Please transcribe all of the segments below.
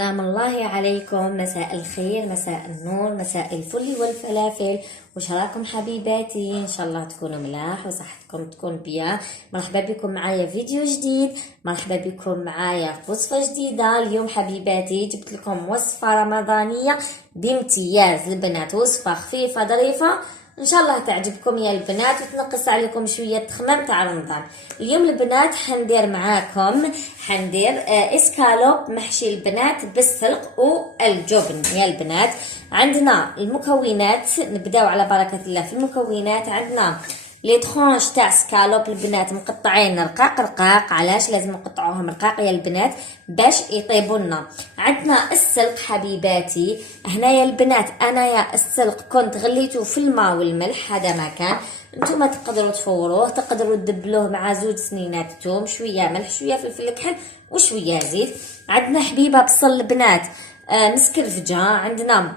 سلام الله عليكم، مساء الخير، مساء النور، مساء الفل والفلافل. وش راكم حبيباتي؟ ان شاء الله تكونوا ملاح وصحتكم تكون بيان. مرحبا بكم معايا فيديو جديد، مرحبا بكم معايا في وصفه جديده. اليوم حبيباتي جبت لكم وصفه رمضانيه بامتياز البنات، وصفه خفيفه ظريفه ان شاء الله تعجبكم يا البنات وتنقص عليكم شويه تخمام تاع رمضان. اليوم البنات حندير معاكم اسكالوب محشي البنات بالسلق والجبن يا البنات. عندنا المكونات، نبداو على بركه الله في المكونات. عندنا لي ترونش تاع سكالوب البنات مقطعين رقاق رقاق. علاش لازم نقطعوهم رقاق يا البنات؟ باش يطيبوا لنا. عندنا السلق حبيباتي، هنايا البنات انايا السلق كنت غليته في الماء والملح، هذا ما كان. نتوما تقدروا تفوروه، تقدروا تدبلوه مع 2 سنينات توم، شويه ملح، شويه فلفل كحل وشويه زيت. عندنا حبيبه بصل البنات مسكرفجه، عندنا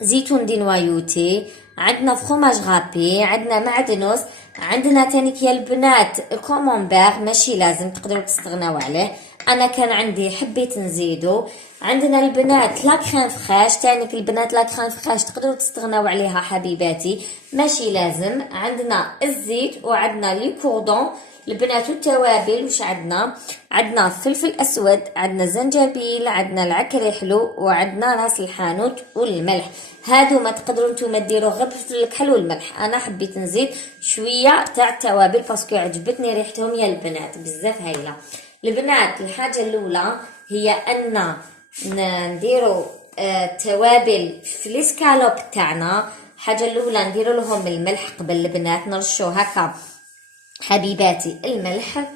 زيتون دي نوايوتي، عندنا فخوماج غابي، عندنا معدنوس، عندنا تانيك يا البنات كومونبير، ماشي لازم تقدروا تستغناو عليه، انا كان عندي حبيت نزيدو. عندنا البنات لا كريم فريش، تانيك البنات لا كريم فريش تقدروا تستغناو عليها حبيباتي، ماشي لازم. عندنا الزيت وعندنا لي كوردون البنات والتوابل. وش عندنا فلفل اسود، عندنا زنجبيل، عندنا العكري حلو، وعندنا راس الحانوت والملح. هادو ما تقدروا نتوما ديروا غير فلفل الكحل والملح، انا حبيت نزيد شويه تاع التوابل باسكو عجبتني ريحتهم يا البنات بزاف هايله. البنات الحاجه الاولى هي ان نديروا توابل في الاسكالوب تاعنا. الحاجه الاولى نديروا لهم الملح قبل البنات، نرشوا هكا حبيباتي الملح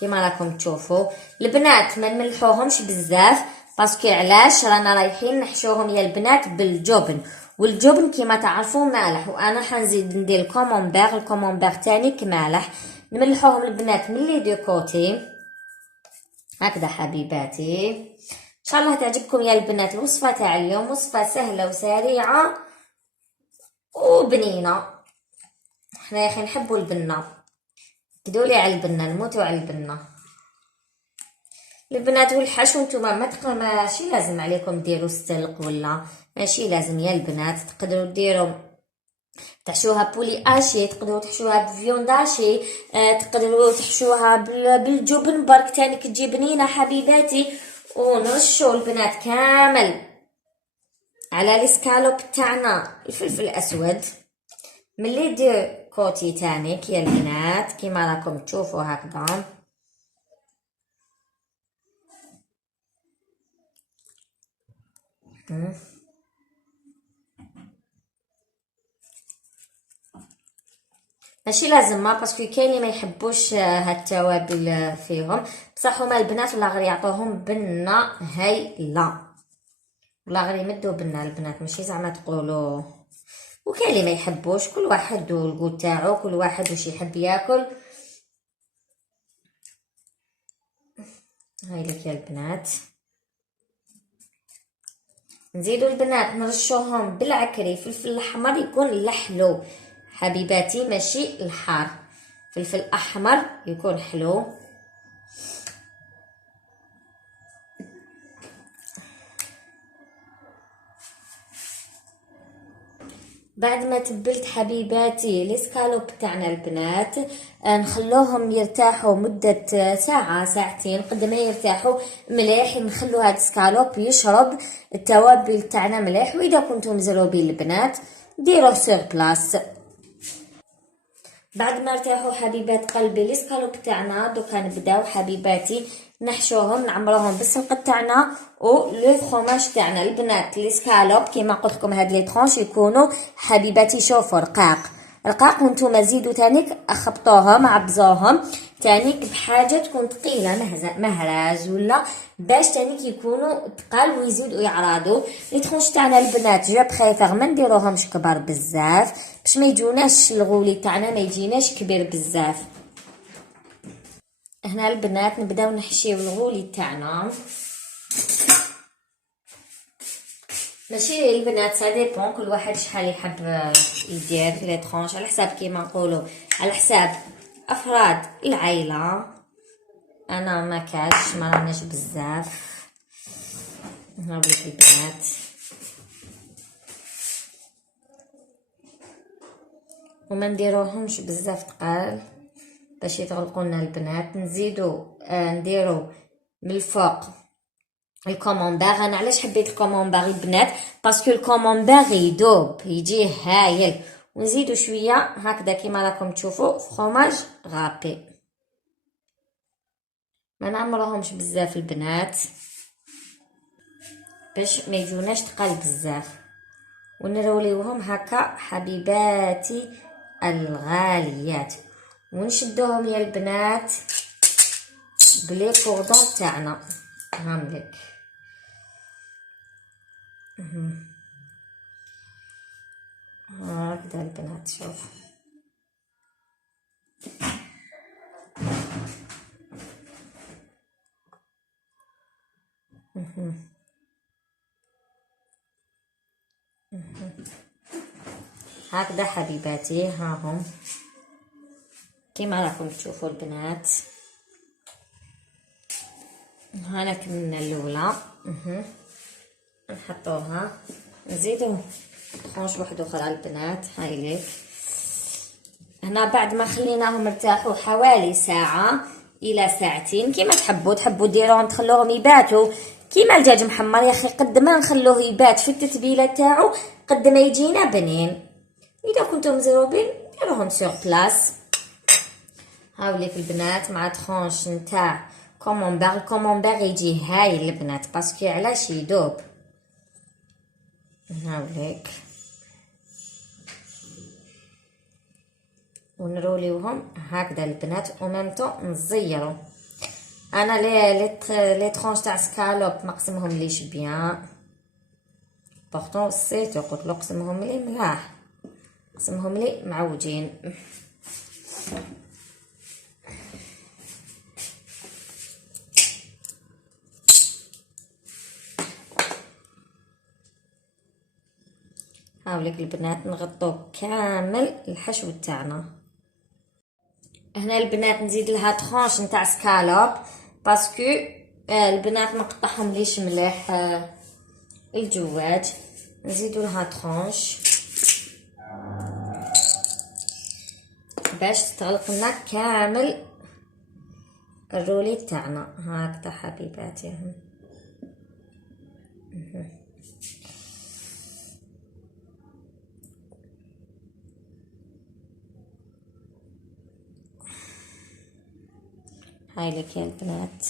كيما راكم تشوفوا. البنات ما نملحوهمش بزاف باسكو علاش رانا رايحين نحشوهم يا البنات بالجبن، والجبن كيما تعرفوا مالح، وانا حنزيد ندير الكومونبير تاني مالح. نملحوهم البنات من لي دو كوتي هكذا حبيباتي. ان شاء الله تعجبكم يا البنات الوصفه تاع اليوم، وصفه سهله وسريعه وبنينه. احنا يا اخي نحبوا البنه، كدولي على البنه، نموتوا على البنه البنات. والحشو نتوما ما تقدروا، ماشي لازم عليكم ديروا السلق ولا ماشي لازم يا البنات، تقدروا ديروا تحشوها بولي اشي، تقدروا تحشوها بفيوند اشي، تقدروا تحشوها بالجبن برك تاني كتجي بنينه حبيباتي. ونرشوا البنات كامل على الاسكالوب تاعنا الفلفل الاسود من لي دو كوتي تانيك يا البنات كيما راكم تشوفوا هكذا. ماشي لازم ما باسكو كاين اللي ما يحبوش هاد التوابل فيهم، بصح هما البنات ولا غير يعطوهم بنه هايله، ولا غير يمدوا بنه البنات، ماشي زعما تقولوا. وكاين اللي ما يحبوش، كل واحد والقول تاعو، كل واحد واش يحب ياكل. هاي لك يا البنات. نزيدوا البنات نرشوهم بالعكري فلفل الاحمر يكون الحلو حبيباتي، ماشي الحار، فلفل احمر يكون حلو. بعد ما تبلت حبيباتي الاسكالوب تاعنا البنات نخلوهم يرتاحوا مدة ساعة ساعتين قد ما يرتاحوا مليح. نخلو هاد الاسكالوب يشرب التوابل تاعنا مليح، واذا كنتم مزروبين البنات ديروه سير بلاص. بعد ما ارتاحوا حبيبات قلبي الاسكالوب تاعنا، دوكا نبداو حبيباتي نحشوهم نعمروهم بالسلق تاعنا ولو فروماج تاعنا البنات. الاسكالوب كيما قلت لكم هاد لي ترونش يكونوا حبيباتي شوفوا رقاق رقاق، وانتم زيدوا تانيك خبطوهم عبزوهم تانيك بحاجه تكون ثقيله مهراج ولا باش تانيك يكونوا ثقال ويزيدوا يعراضوا. لي ترونش تاعنا البنات جو بريفير ما نديروهمش كبار بزاف باش ما يجوناش الغولي تاعنا ما يجيناش كبير بزاف. هنا البنات نبداو نحشيو الغولي تاعنا، ماشي البنات سا ديبون كل واحد شحال يحب يدير لي ترونش على حساب كيما نقولوا على حساب افراد العائله. انا ما كاش ما راناش بزاف هاوليك البنات وما نديروهمش بزاف تقال باش يتغلقوا لنا البنات. نزيدو نديرو من الفوق الكومونبير. انا علاش حبيت الكومونبير البنات؟ باسكو الكومونبير يدوب يجي هايل. ونزيدو شويه هكذا كيما راكم تشوفوا فروماج غابي. ما نعمروهمش بزاف البنات باش ما يجوناش تقال بزاف. ونروليوهم هكا حبيباتي الغاليات. ونشدوهم يا البنات بلي كوردون تاعنا. هاملك هكذا البنات. شوف هكذا حبيباتي. ها هم كيما راكم تشوفوا البنات. هانا كملنا الاولى. نحطوها نزيدو طرونش واحده اخرى البنات. هاي ليك هنا بعد ما خليناهم ارتاحوا حوالي ساعه الى ساعتين كيما تحبوا ديروهم تخلوهم يباتوا كيما الدجاج محمر. يا اخي قد ما نخلوه يبات في التتبيله تاعو قد ما يجينا بنين. اذا كنتم مزروبين ديروهم سور بلاص. هاوليك البنات مع طرونش نتاع كومونبير. الكومونبير يجي هايل البنات باسكو علاش يدوب. هاوليك ونروليوهم هكذا البنات ومامتو نزيرو. انا لي طرونش تاع سكالوب مقسمهم ليش بيان بورطون سيتو قلت له قسمهم لي ملاح قسمهم لي معوجين. هاوليك البنات نغطو كامل الحشو تاعنا. هنا البنات نزيد لها طرونش نتاع سكالوب باسكو البنات ما قطعهم ليش مليح الجواج. نزيدو لها طرونش باش تتغلق لنا كامل الرولي تاعنا. هكذا حبيباتي. هاي لك يا البنات.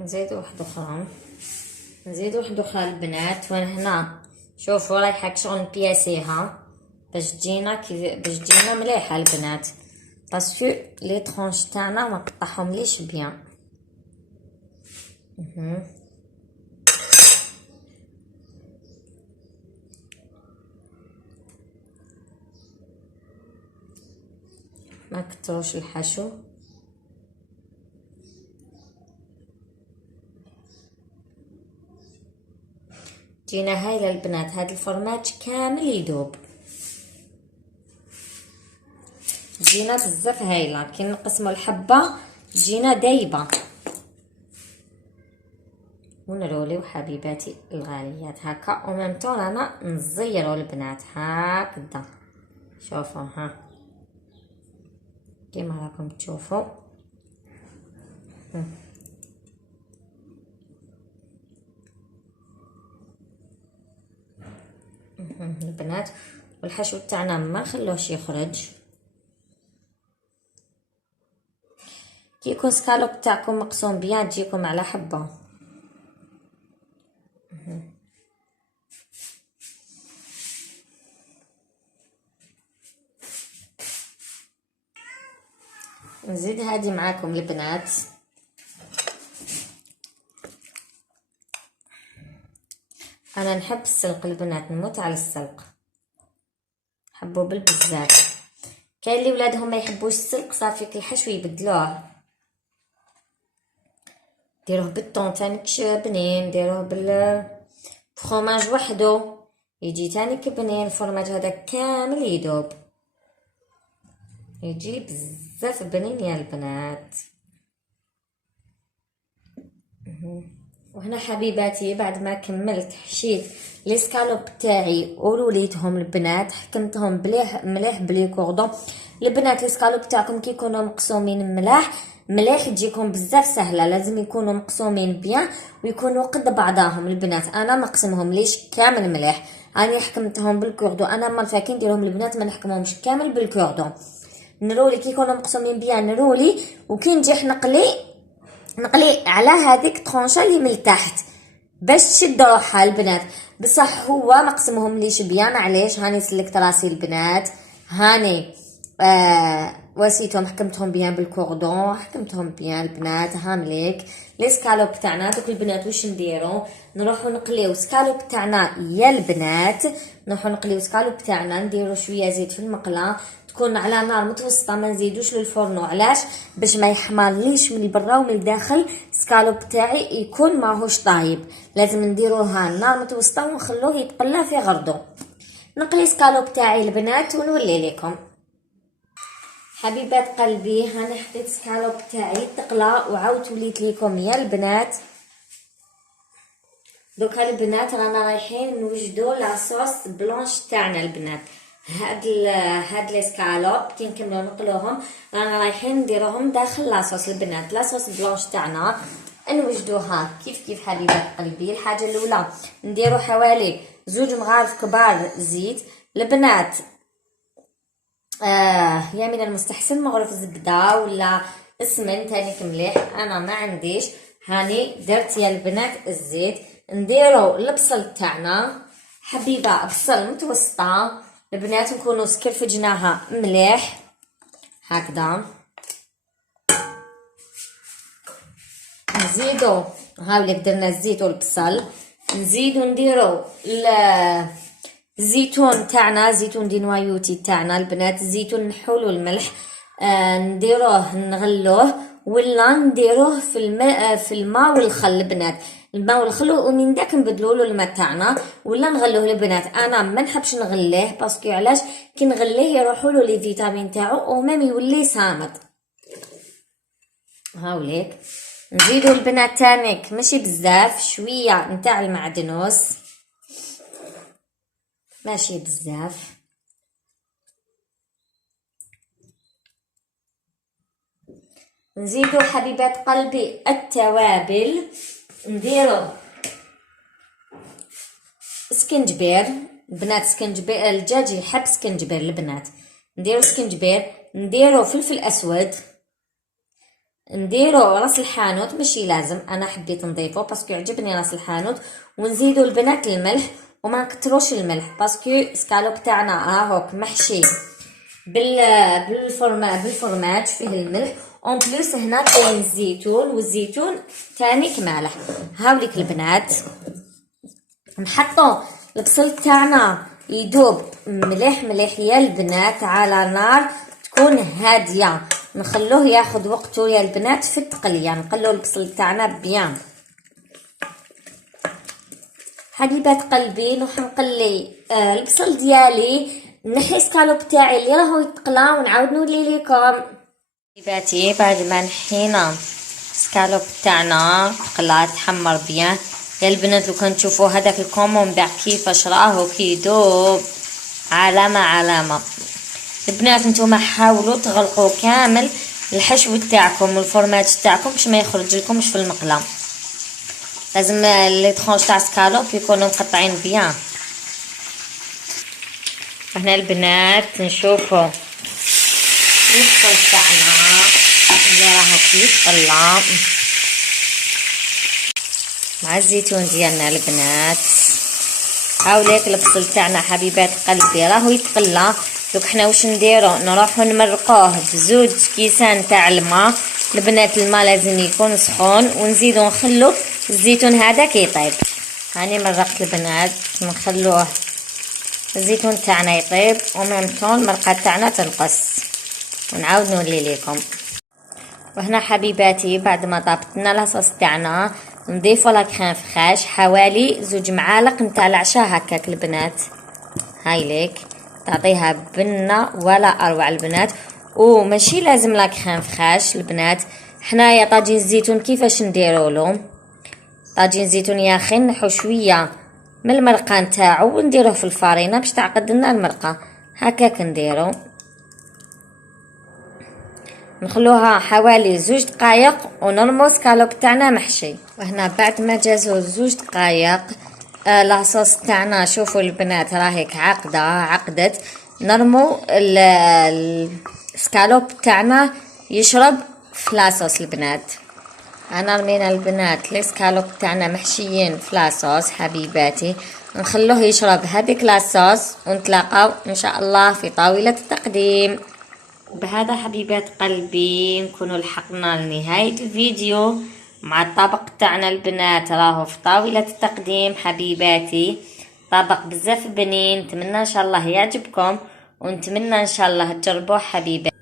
نزيد واحد اخرى البنات. وانا هنا شوفوا رايحه شغل نبياسيها باش تجينا مليحه البنات باسكو لي طرونش تاعنا ما قطعهم ليش بيان. ما كتروش الحشو. جينا هايله البنات. هاد الفرماج كامل يدوب جينا بزاف هايله. كي نقسموا الحبه جينا دايبه. ونروليو حبيباتي الغاليات هكا ومامتو رانا نزيرو البنات هكذا. شوفوا ها كيما راكم تشوفوا. البنات والحشو تاعنا ما نخلوهش يخرج. كي يكون سكالوب تاعكم مقسوم بيان تجيكم على حبه. نزيد هادي معاكم البنات. انا نحب السلق البنات نموت على السلق حبوا بالبزاف. كاين اللي ولادهم ما يحبوش السلق صافي الحشو يبدلوه ديروه بالطون تانيك بنين ديروه بالفرماج وحده يجي تاني كبنين الفرماج هذا كامل يدوب، يجي بزاف بنين يا البنات. وهنا حبيباتي بعد ما كملت حشيت لي سكالوب تاعي ولوليتهم البنات، حكمتهم مليح مليح بلي كوردون. البنات لي سكالوب تاعكم كي يكونوا مقسومين مليح تجيكم بزاف سهله، لازم يكونوا مقسومين بيان ويكونوا قد بعضاهم. البنات انا مقسمهم ليش كامل مليح، اني حكمتهم بالكوردون. انا مال فاكين نديرهم البنات ما نحكمهمش كامل بالكوردون، نرولي كي يكونوا مقسومين بيان نرولي، وكي نجي نقلي على هذيك طرونشه اللي من تحت باش تشد روحها البنات. بصح هو مقسمهم ليش بيان، علاش هاني سلكت راسي البنات، هاني وسيتهم حكمتهم بيان بالكوردون، حكمتهم بيان البنات. هامليك لي سكالوب تاعنا دوك البنات واش نديرو، نروحو نقليو سكالوب تاعنا يا البنات، نروحو نقليو سكالوب تاعنا، نديرو شويه زيت في المقله، تكون على نار متوسطه، ما نزيدوش للفرن. علاش؟ باش ما يحمرليش من البرا ومن الداخل. سكالوب تاعي يكون ماهوش طايب، لازم نديروها نار متوسطه ونخلوه يتقلى في غردو. نقلي سكالوب تاعي البنات ونولي لكم حبيبات قلبي. هنا حطيت سكالوب تاعي تقلى وعاودت وليت ليكم يا البنات. دوكا البنات رانا رايحين نوجدو لاصوص بلونش تاعنا البنات. هاد لي سكالوب كي نكملو نقلوهم رانا رايحين نديروهم داخل لاصوص البنات. لاصوص بلونش تاعنا نوجدوها كيف حبيبات قلبي. الحاجه الاولى نديرو حوالي 2 مغارف كبار زيت البنات. يا من المستحسن مغرف زبده ولا اسمنت هانيك مليح، انا ما عنديش. هاني درت يا البنات الزيت. نديرو البصل تاعنا حبيبه بصل متوسطه البنات، نكونوا سكرفجناها مليح هكذا. نزيدو هاوليك درنا الزيت والبصل، نزيدو نديرو الزيتون تاعنا، زيتون دي نوايوتي تاعنا البنات، الزيتون نحولو الملح نديروه نغلوه ولا نديروه في الماء والخل البنات، الماء والخل، ومن داك نبدلولو الماء تاعنا ولا نغلوه البنات. انا ما نحبش نغليه باسكو علاش؟ كي نغليه يروحولو لي فيتامين تاعو ومام يولي صامد. هاوليك نزيدو البنات تانيك ماشي بزاف، شويه نتاع المعدنوس ماشي بزاف. نزيدو حبيبات قلبي التوابل، نديرو سكنجبير البنات، سكنجبير الدجاج يحب سكنجبير البنات، نديرو سكنجبير، نديرو فلفل اسود، نديرو راس الحانوت ماشي لازم، انا حبيت نضيفو باسكو عجبني راس الحانوت. ونزيدو البنات الملح وما نكتروش الملح باسكو سكالوب تاعنا راهوك محشي بالفرماج فيه الملح. اون بلوس هنا كاين الزيتون والزيتون تانيك مالح. هاوليك البنات نحطو البصل تاعنا يدوب مليح يا البنات على نار تكون هاديه، نخلوه ياخذ وقته يا البنات في التقليه. نقلو البصل تاعنا بيان حبيبات قلبي. نروح نقلي البصل ديالي، نحي سكالوب تاعي اللي راهو يتقلى ونعاود نولي لكم حبيباتي. بعد ما نحينا سكالوب تاعنا تقلى تحمر بيان يا البنات. لو كان تشوفوا هذاك الكومون تاع كيفاش راهو كيدوب علامه البنات، نتوما حاولوا تغلقوا كامل الحشو تاعكم والفرماج تاعكم باش ما يخرج لكمش في المقله. لازم لي طرونش تاع سكالوب يكونوا مقطعين بيان. هنا البنات نشوفوا البصل تاعنا اللي راهو كيتقلى مع الزيتون ديالنا البنات. هاوليك البصل تاعنا حبيبات قلبي راهو يتقلى. دوك حنا واش نديرو؟ نروحو نمرقوه بزوج كيسان تاع الماء البنات. الماء لازم يكون سخون ونزيدو نخلو الزيتون هذا كيطيب. هاني مرقت البنات، نخلوه الزيتون تاعنا يطيب وميم طون المرقه تاعنا تنقص ونعاود نولي لكم. وهنا حبيباتي بعد ما طابت لنا لاصوص تاعنا نضيفوا لا كريم فريش حوالي 2 معالق نتاع العشاء هكاك البنات. هاي ليك تعطيها بنه ولا اروع البنات. وماشي لازم لا كريم فريش البنات. حنايا طاجين الزيتون كيفاش نديرولو؟ طاجين الزيتون يا اخي نحو شويه من المرقه نتاعو ونديروه في الفرينه باش تعقد لنا المرقه هكاك نديرو. نخلوها حوالي 2 دقائق ونرمو سكالوب تاعنا محشي. وهنا بعد ما جازو 2 دقائق لاصوص تاعنا شوفوا البنات راهيك عقدت. نرمو السكالوب تاعنا يشرب في لاصوص البنات. انا رمينا البنات السكالوب تاعنا محشيين في لاصوص حبيباتي. نخلوه يشرب هذيك لاصوص ونتلاقاو ان شاء الله في طاولة التقديم. بهذا حبيبات قلبي نكونوا لحقنا لنهاية الفيديو مع الطبق تاعنا البنات. راهو في طاولة التقديم حبيباتي. طبق بزاف بنين. نتمنى ان شاء الله يعجبكم ونتمنى ان شاء الله تجربوه حبيباتي.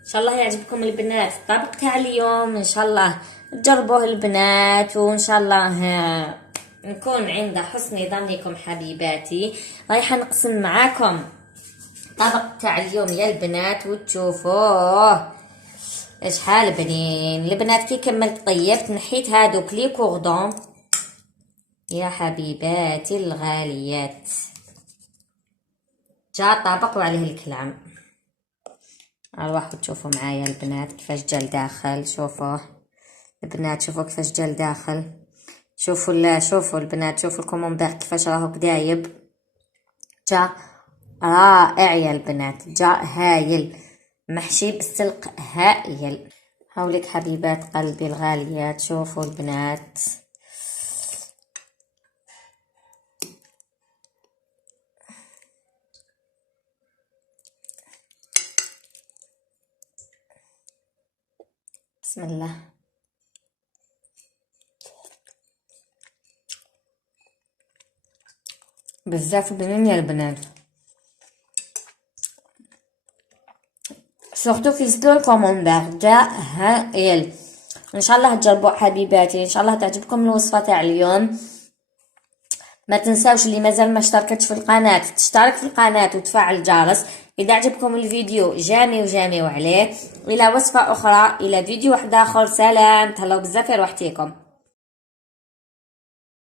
ان شاء الله يعجبكم البنات الطبق تاع اليوم. ان شاء الله تجربوه البنات وان شاء الله نكون عند حسن ظنكم حبيباتي. رايحه نقسم معاكم الطبق تاع اليوم يا البنات وتشوفوه شحال بنين البنات. كي كملت طيبت نحيت هادوك لي كوردون يا حبيباتي الغاليات. جا طبق وعليه الكلام. اروحوا تشوفوا معايا البنات كيفاش جا لداخل. شوفوه البنات شوفوا كيفاش جا لداخل. شوفوا البنات شوفوا الكومونبير كيفاش راهو دايب. جا رائع يا البنات. جا هايل محشي بالسلق هايل. هاوليك حبيبات قلبي الغاليات. شوفوا البنات بسم الله. بزاف بنين يا البنات. سورتو في زدو الكوموندار جا هايل. ان شاء الله تجربوا حبيباتي. ان شاء الله تعجبكم الوصفه تاع اليوم. ما تنساوش اللي مازال ما اشتركتش في القناه تشترك في القناه وتفعل الجرس. اذا عجبكم الفيديو جاميو عليه. الى وصفه اخرى الى فيديو واحد اخر. سلام. تهلاو بزاف يا روحتيكم.